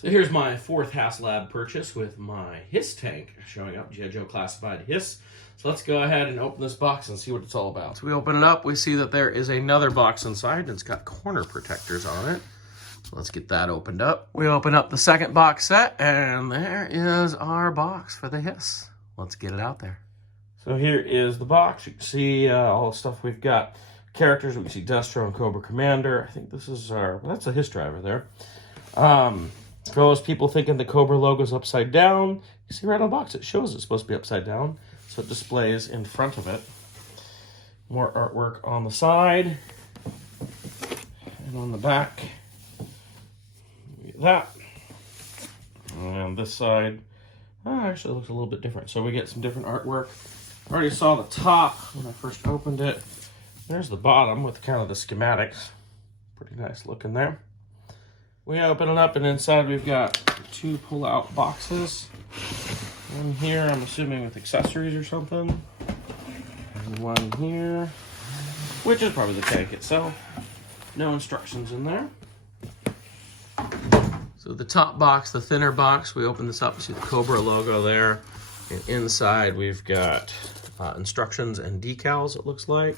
So here's my fourth Haslab purchase with my HISS tank showing up, G.I. Joe classified HISS. So let's go ahead and open this box and see what it's all about. So we open it up, we see that there is another box inside and it's got corner protectors on it. So let's get that opened up. We open up the second box set and there is our box for the HISS. Let's get it out there. So here is the box. You can see all the stuff we've got. Characters, we can see Destro and Cobra Commander. I think this is our, that's a HISS driver there. For those people thinking the Cobra logo's upside down, you see right on the box, it shows it's supposed to be upside down. So it displays in front of it. More artwork on the side. And on the back, we get that. And this side, actually looks a little bit different. So we get some different artwork. I already saw the top when I first opened it. There's the bottom with kind of the schematics. Pretty nice looking there. We open it up and inside we've got two pull-out boxes. One here, I'm assuming with accessories or something. And one here, which is probably the tank itself. No instructions in there. So the top box, the thinner box, we open this up, you see the Cobra logo there. And inside we've got instructions and decals, it looks like.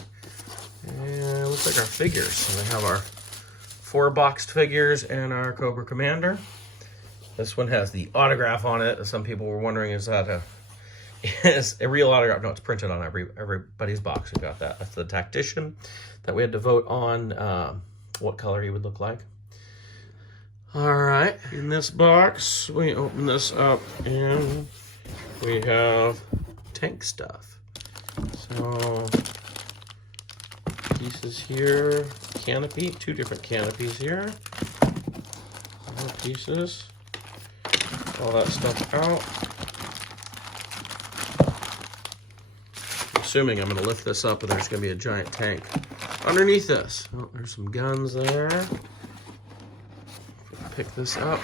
And it looks like our figures. So we have our 4 boxed figures and our Cobra Commander. This one has the autograph on it. Some people were wondering, is that a real autograph? No, it's printed on everybody's box. We got that. That's the tactician that we had to vote on what color he would look like. All right, in this box, we open this up and we have tank stuff. So pieces here, canopy, 2 different canopies here. More pieces. All that stuff out. Assuming I'm going to lift this up and there's going to be a giant tank underneath this. Oh, there's some guns there. Pick this up.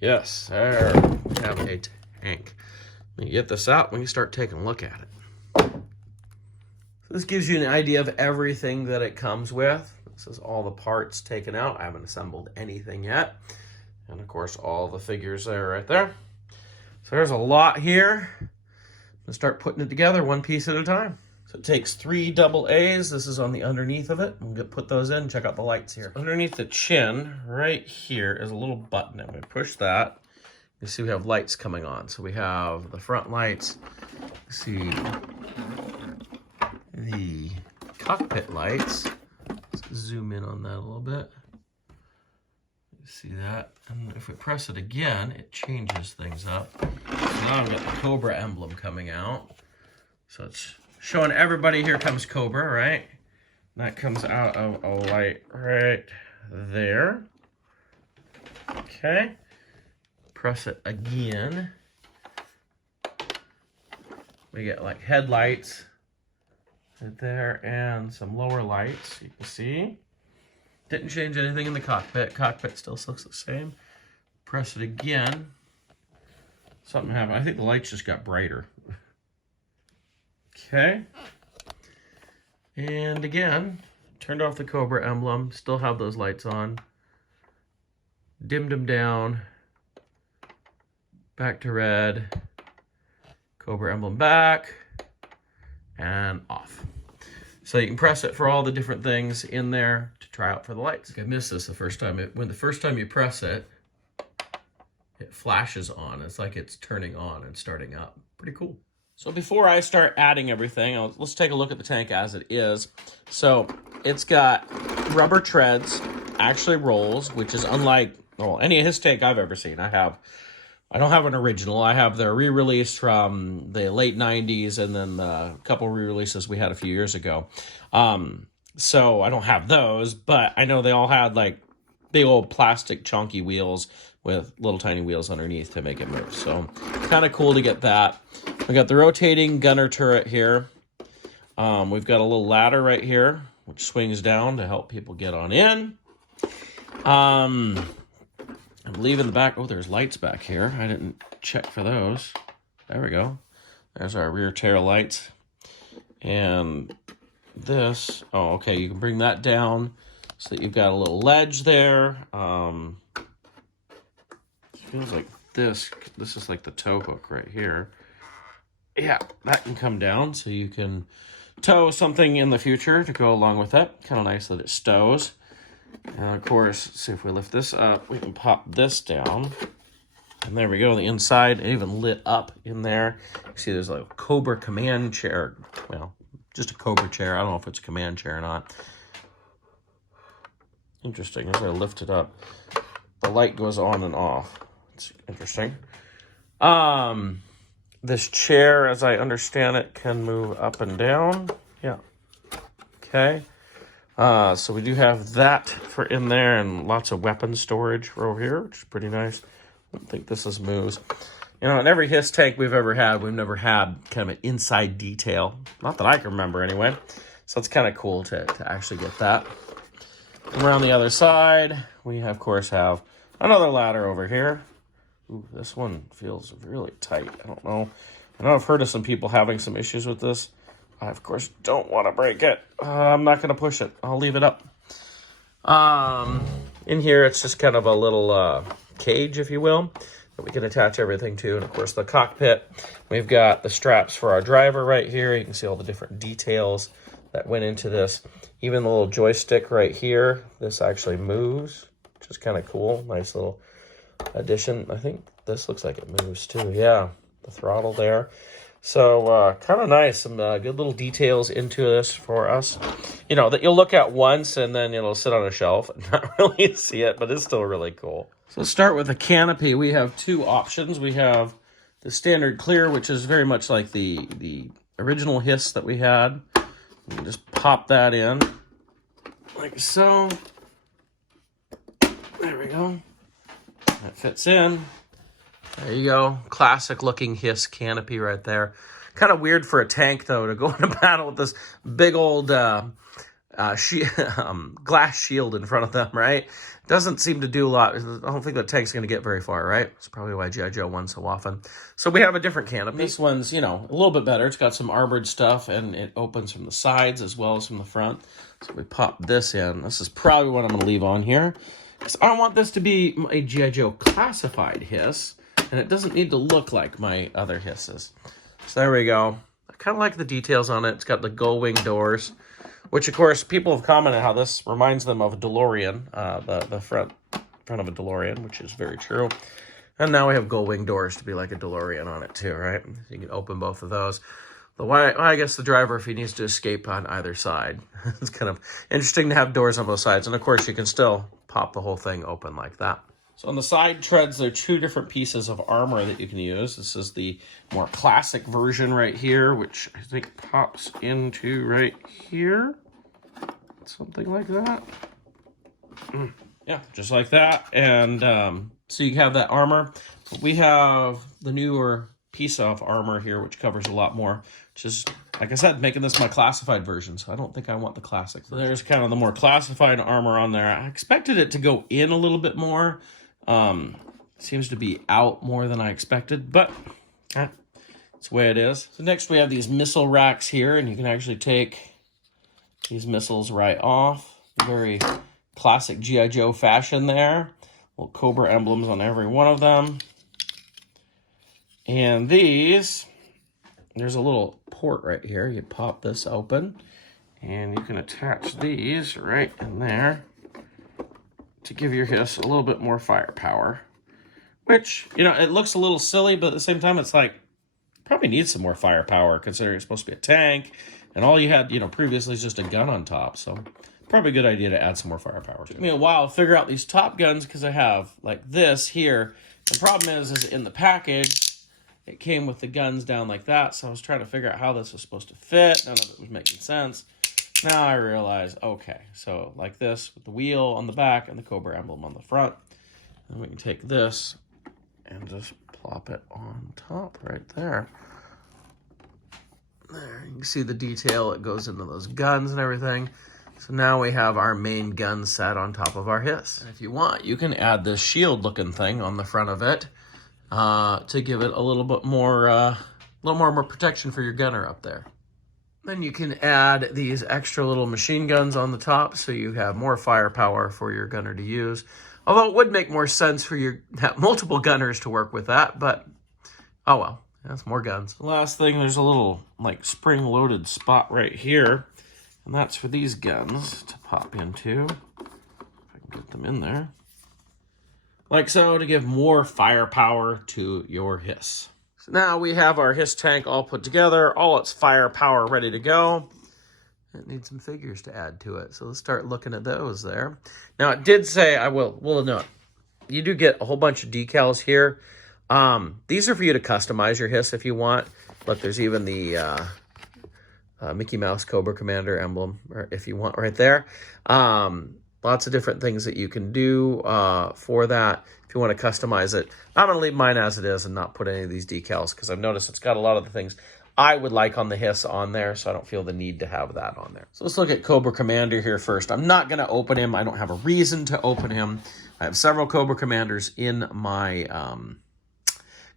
Yes, there we have a tank. When you get this out, we can start taking a look at it. This gives you an idea of everything that it comes with. This is all the parts taken out. I haven't assembled anything yet. And of course, all the figures there right there. So there's a lot here. I'm gonna start putting it together one piece at a time. So it takes 3 double A's. This is on the underneath of it. I'm gonna put those in, check out the lights here. So underneath the chin, right here, is a little button. I'm gonna push that. You see we have lights coming on. So we have the front lights. You see the cockpit lights. Let's zoom in on that a little bit. You see that? And if we press it again, it changes things up. So now I've got the Cobra emblem coming out. So it's showing everybody here comes Cobra, right? And that comes out of a light right there. Okay. Press it again. We get like headlights right there and some lower lights, you can see. Didn't change anything in the cockpit. Cockpit still looks the same. Press it again. Something happened. I think the lights just got brighter. Okay. And again, turned off the Cobra emblem. Still have those lights on. Dimmed them down. Back to red. Cobra emblem back. And off. So you can press it for all the different things in there to try out for the lights. I missed this the first time. When the first time you press it, it flashes on. It's like it's turning on and starting up. Pretty cool. So before I start adding everything, let's take a look at the tank as it is. So it's got rubber treads, actually rolls, which is unlike any HISS tank I've ever seen. I don't have an original. I have the re-release from the late 90s and then the couple re-releases we had a few years ago. So I don't have those, but I know they all had like big old plastic chunky wheels with little tiny wheels underneath to make it move. So kind of cool to get that. We got the rotating gunner turret here. We've got a little ladder right here, which swings down to help people get on in. I believe in the back, oh, there's lights back here. I didn't check for those. There we go. There's our rear tail lights. And this, oh, okay, you can bring that down so that you've got a little ledge there. feels like this is like the tow hook right here. Yeah, that can come down so you can tow something in the future to go along with it. Kind of nice that it stows. And of course, see if we lift this up, we can pop this down. And there we go, the inside, it even lit up in there. You see there's like a Cobra command chair. Well, just a Cobra chair. I don't know if it's a command chair or not. Interesting, as I lift it up, the light goes on and off. It's interesting. This chair, as I understand it, can move up and down. Yeah. Okay. So we do have that for in there and lots of weapon storage for over here, which is pretty nice. I don't think this is moves. You know, in every HISS tank we've ever had, we've never had kind of an inside detail. Not that I can remember anyway. So it's kind of cool to actually get that. And around the other side, we of course have another ladder over here. Ooh, this one feels really tight. I don't know. I know I've heard of some people having some issues with this. I, of course, don't want to break it. I'm not going to push it. I'll leave it up. In here, it's just kind of a little cage, if you will, that we can attach everything to. And, of course, the cockpit. We've got the straps for our driver right here. You can see all the different details that went into this. Even the little joystick right here. This actually moves, which is kind of cool. Nice little addition. I think this looks like it moves too. Yeah, the throttle there. So kind of nice. Some good little details into this for us. You know, that you'll look at once and then it'll sit on a shelf and not really see it, but it's still really cool. So let's start with the canopy. We have two options. We have the standard clear, which is very much like the original HISS that we had. You can just pop that in like so. There we go. That fits in. There you go. Classic looking HISS canopy right there. Kind of weird for a tank, though, to go into battle with this big old glass shield in front of them, right? Doesn't seem to do a lot. I don't think the tank's going to get very far, right? That's probably why G.I. Joe won so often. So we have a different canopy. This one's, you know, a little bit better. It's got some armored stuff, and it opens from the sides as well as from the front. So we pop this in. This is probably what I'm going to leave on here, because I want this to be a G.I. Joe classified HISS, and it doesn't need to look like my other HISSes. So there we go. I kind of like the details on it. It's got the gull wing doors, which, of course, people have commented how this reminds them of a DeLorean, the front of a DeLorean, which is very true. And now we have gull wing doors to be like a DeLorean on it, too, right? You can open both of those. I guess the driver, if he needs to escape on either side. It's kind of interesting to have doors on both sides. And, of course, you can still pop the whole thing open like that. So on the side treads, there are two different pieces of armor that you can use. This is the more classic version right here, which I think pops into right here. Something like that. Yeah, just like that. And so you have that armor. But we have the newer piece of armor here, which covers a lot more. Which is, like I said, making this my classified version. So I don't think I want the classic. So there's kind of the more classified armor on there. I expected it to go in a little bit more. Seems to be out more than I expected, but it's the way it is. So next we have these missile racks here, and you can actually take these missiles right off. Very classic G.I. Joe fashion there. Little Cobra emblems on every one of them. And these, there's a little port right here. You pop this open, and you can attach these right in there to give your HISS a little bit more firepower. Which, you know, it looks a little silly, but at the same time, it's like, probably needs some more firepower, considering it's supposed to be a tank, and all you had, you know, previously is just a gun on top, so probably a good idea to add some more firepower to it. It took me a while to figure out these top guns, because I have, like, this here. The problem is in the package, it came with the guns down like that, so I was trying to figure out how this was supposed to fit. None of it was making sense. Now I realize, okay, so like this, with the wheel on the back and the Cobra emblem on the front. And we can take this and just plop it on top right there. There, you can see the detail. It goes into those guns and everything. So now we have our main gun set on top of our HISS. And if you want, you can add this shield-looking thing on the front of it to give it a little bit more, more protection for your gunner up there. Then you can add these extra little machine guns on the top so you have more firepower for your gunner to use. Although it would make more sense for your multiple gunners to work with that, but oh well, that's more guns. Last thing, there's a little like spring-loaded spot right here, and that's for these guns to pop into. If I can get them in there. Like so, to give more firepower to your HISS. So now we have our HISS tank all put together, all its firepower ready to go. It needs some figures to add to it, so let's start looking at those there. Now, it did say, well, no, you do get a whole bunch of decals here. These are for you to customize your HISS if you want. Look, there's even the Mickey Mouse Cobra Commander emblem, or if you want, right there. Lots of different things that you can do for that if you want to customize it. I'm going to leave mine as it is and not put any of these decals because I've noticed it's got a lot of the things I would like on the HISS on there, so I don't feel the need to have that on there. So let's look at Cobra Commander here first. I'm not going to open him. I don't have a reason to open him. I have several Cobra Commanders in my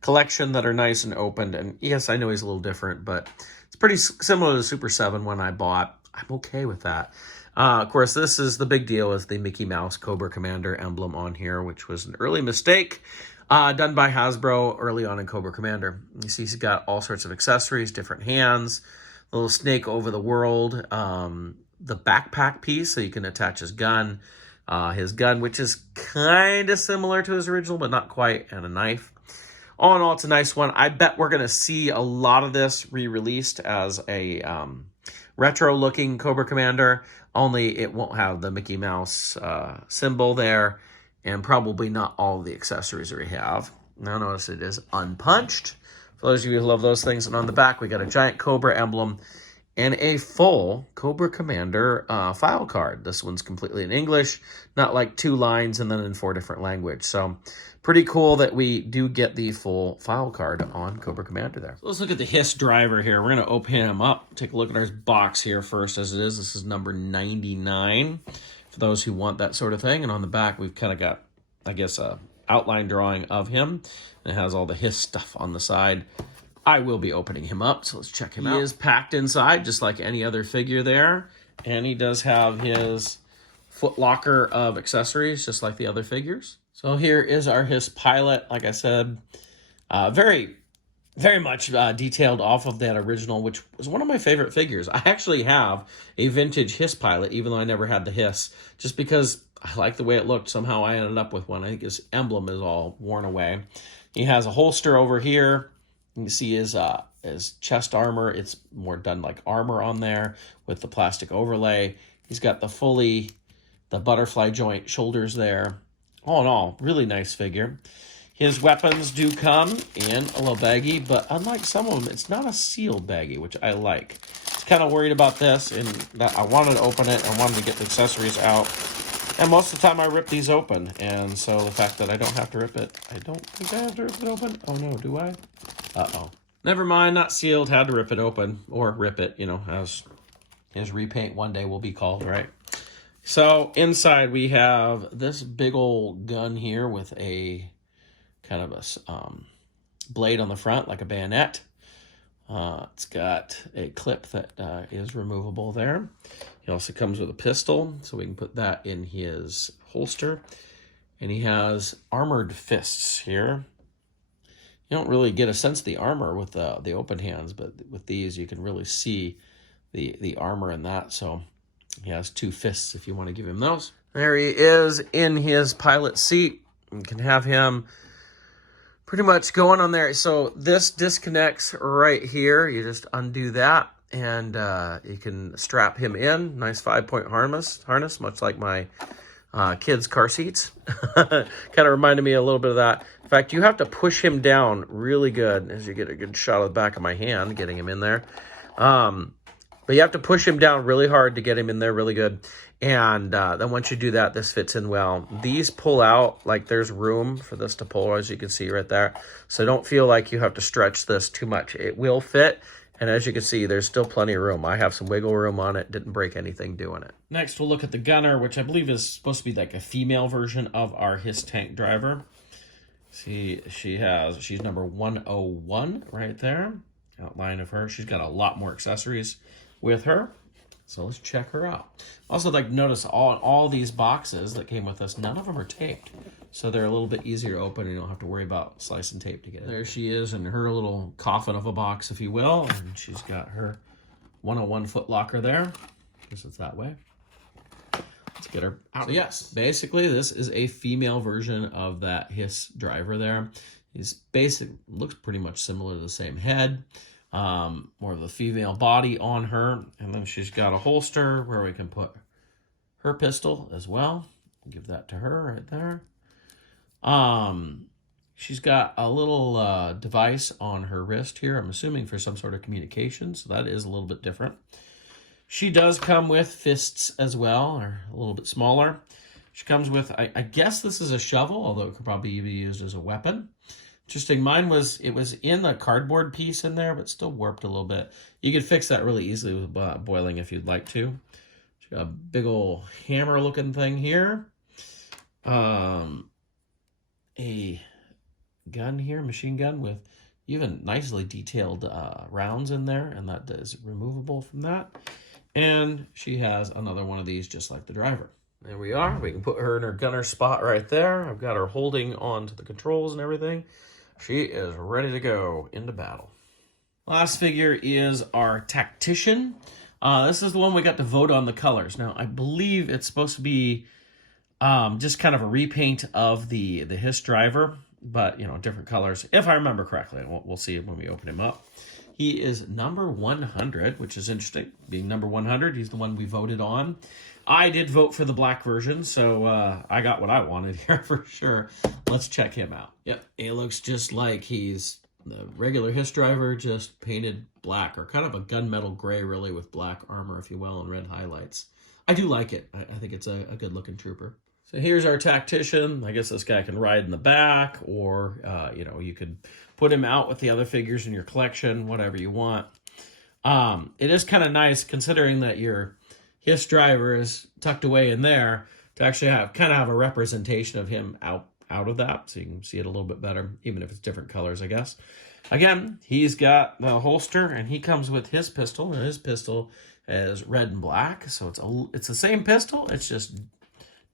collection that are nice and opened. And yes, I know he's a little different, but it's pretty similar to the Super 7 one I bought. I'm okay with that. Of course, this is the big deal is the Mickey Mouse Cobra Commander emblem on here, which was an early mistake. Done by Hasbro early on in Cobra Commander. You see he's got all sorts of accessories, different hands, a little snake over the world, the backpack piece so you can attach his gun, which is kind of similar to his original, but not quite, and a knife. All in all, it's a nice one. I bet we're going to see a lot of this re-released as a retro-looking Cobra Commander, only it won't have the Mickey Mouse symbol there, and probably not all of the accessories we have. Now notice it is unpunched. For those of you who love those things. And on the back, we got a giant Cobra emblem and a full Cobra Commander file card. This one's completely in English, not like 2 lines and then in 4 different languages. So pretty cool that we do get the full file card on Cobra Commander there. So let's look at the HISS driver here. We're going to open him up. Take a look at our box here first as it is. This is number 99. For those who want that sort of thing. And on the back, we've kind of got, I guess, a outline drawing of him. And it has all the HISS stuff on the side. I will be opening him up, so let's check him out. He is packed inside, just like any other figure there. And he does have his foot locker of accessories, just like the other figures. So here is our HISS pilot. Like I said, very much detailed off of that original, which was one of my favorite figures. I actually have a vintage HISS pilot, even though I never had the HISS, just because I like the way it looked. Somehow I ended up with one. I think his emblem is all worn away. He has a holster over here. You can see his chest armor. It's more done like armor on there with the plastic overlay. He's got the butterfly joint shoulders there. All in all, really nice figure. His weapons do come in a little baggie, but unlike some of them, it's not a sealed baggie, which I like. I was kind of worried about this, and that I wanted to open it. I wanted to get the accessories out. And most of the time I rip these open. And so the fact that I don't have to rip it, I don't think I have to rip it open. Oh no, do I? Uh-oh. Never mind, not sealed, had to rip it open. Or rip it, as his repaint one day will be called, right? So inside we have this big old gun here with a kind of a blade on the front, like a bayonet. It's got a clip that is removable there. He also comes with a pistol, so we can put that in his holster. And he has armored fists here. You don't really get a sense of the armor with the open hands, but with these you can really see the armor in that. So he has 2 fists if you want to give him those. There he is in his pilot seat. You can have him pretty much going on there. So this disconnects right here. You just undo that, and you can strap him in. Nice 5-point harness, much like my kids' car seats. Kind of reminded me a little bit of that. In fact, you have to push him down really good, as you get a good shot of the back of my hand, getting him in there. But you have to push him down really hard to get him in there really good. And then once you do that, this fits in well. These pull out, like there's room for this to pull, as you can see right there. So don't feel like you have to stretch this too much. It will fit. And as you can see, there's still plenty of room. I have some wiggle room on it. Didn't break anything doing it. Next, we'll look at the gunner, which I believe is supposed to be like a female version of our HISS tank driver. See, she's number 101 right there. Outline of her. She's got a lot more accessories with her. So let's check her out. Also, like, notice all these boxes that came with us, none of them are taped. So they're a little bit easier to open and you don't have to worry about slice and tape to get it. There she is in her little coffin of a box, if you will. And she's got her 101 foot locker there. I guess it's that way. Let's get her out. So yes, basically this is a female version of that HISS driver there. He's looks pretty much similar to the same head. More of the female body on her. And then she's got a holster where we can put her pistol as well. Give that to her right there. She's got a little device on her wrist here, I'm assuming for some sort of communication, so that is a little bit different. She does come with fists as well, or a little bit smaller. She comes with, I guess this is a shovel, although it could probably be used as a weapon. Interesting, it was in a cardboard piece in there, but still warped a little bit. You could fix that really easily with boiling if you'd like to. She's got a big old hammer looking thing here. A gun here, machine gun with even nicely detailed rounds in there, and that is removable from that. And she has another one of these just like the driver. There we are. We can put her in her gunner spot right there. I've got her holding on to the controls and everything. She is ready to go into battle. Last figure is our tactician. This is the one we got to vote on the colors. Now, I believe it's supposed to be just kind of a repaint of the HISS driver, but, you know, different colors, if I remember correctly. We'll see when we open him up. He is number 100, which is interesting. Being number 100, he's the one we voted on. I did vote for the black version, so I got what I wanted here for sure. Let's check him out. Yep, he looks just like he's the regular HISS driver, just painted black, or kind of a gunmetal gray, really, with black armor, if you will, and red highlights. I do like it. I think it's a good-looking trooper. So here's our tactician. I guess this guy can ride in the back, or, you know, you could put him out with the other figures in your collection, whatever you want. It is kind of nice, considering that your HISS driver is tucked away in there, to actually have a representation of him out of that, so you can see it a little bit better, even if it's different colors, I guess. Again, he's got the holster, and he comes with his pistol, and his pistol is red and black, so it's the same pistol, it's just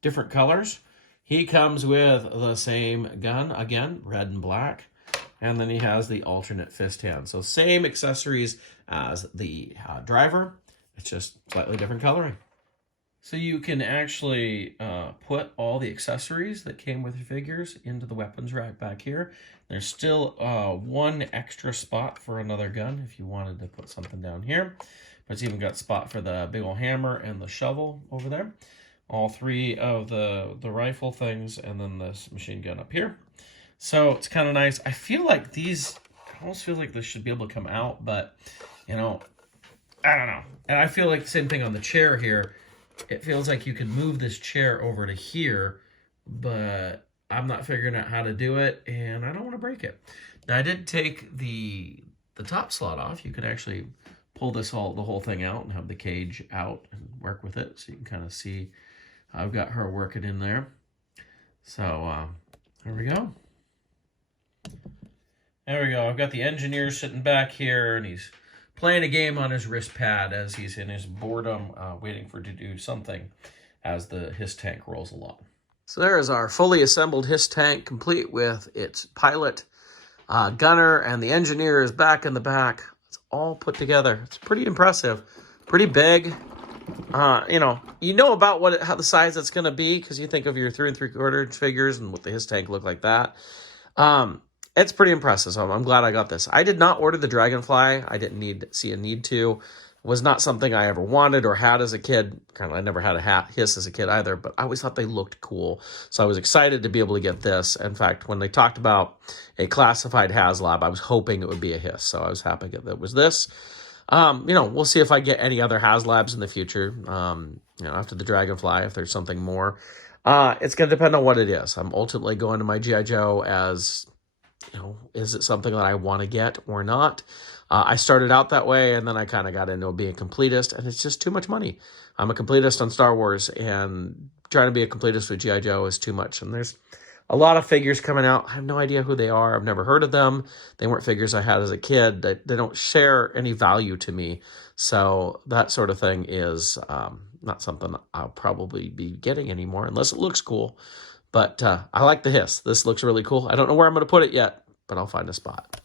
different colors. He comes with the same gun, again, red and black, and then he has the alternate fist hand. So same accessories as the driver, it's just slightly different coloring. So you can actually put all the accessories that came with your figures into the weapons rack back here. There's still one extra spot for another gun if you wanted to put something down here. But it's even got a spot for the big old hammer and the shovel over there. All three of the rifle things, and then this machine gun up here. So it's kind of nice. I feel like these, I almost feel like this should be able to come out, but, you know, I don't know. And I feel like the same thing on the chair here. It feels like you can move this chair over to here, but I'm not figuring out how to do it, and I don't want to break it. Now, I did take the top slot off. You could actually pull the whole thing out and have the cage out and work with it, so you can kind of see I've got her working in there. So there we go. There we go. I've got the engineer sitting back here, and he's playing a game on his wrist pad as he's in his boredom, waiting for it to do something as the HISS tank rolls along. So there is our fully assembled HISS tank, complete with its pilot, gunner, and the engineer is back in the back. It's all put together. It's pretty impressive, pretty big. You know about how the size it's going to be, because you think of your 3 3/4 inch figures and what the HISS tank look like that. It's pretty impressive, so I'm glad I got this. I did not order the Dragonfly. I didn't see a need to. It was not something I ever wanted or had as a kid. I never had a HISS as a kid either, but I always thought they looked cool. So I was excited to be able to get this. In fact, when they talked about a classified Haslab, I was hoping it would be a HISS, so I was happy that it was this. We'll see if I get any other Haslabs in the future, after the Dragonfly, if there's something more. It's going to depend on what it is. I'm ultimately going to my G.I. Joe as, is it something that I want to get or not? I started out that way, and then I kind of got into being a completist, and it's just too much money. I'm a completist on Star Wars, and trying to be a completist with G.I. Joe is too much. And there's a lot of figures coming out. I have no idea who they are. I've never heard of them. They weren't figures I had as a kid. They don't share any value to me. So that sort of thing is not something I'll probably be getting anymore unless it looks cool. But I like the HISS. This looks really cool. I don't know where I'm going to put it yet, but I'll find a spot.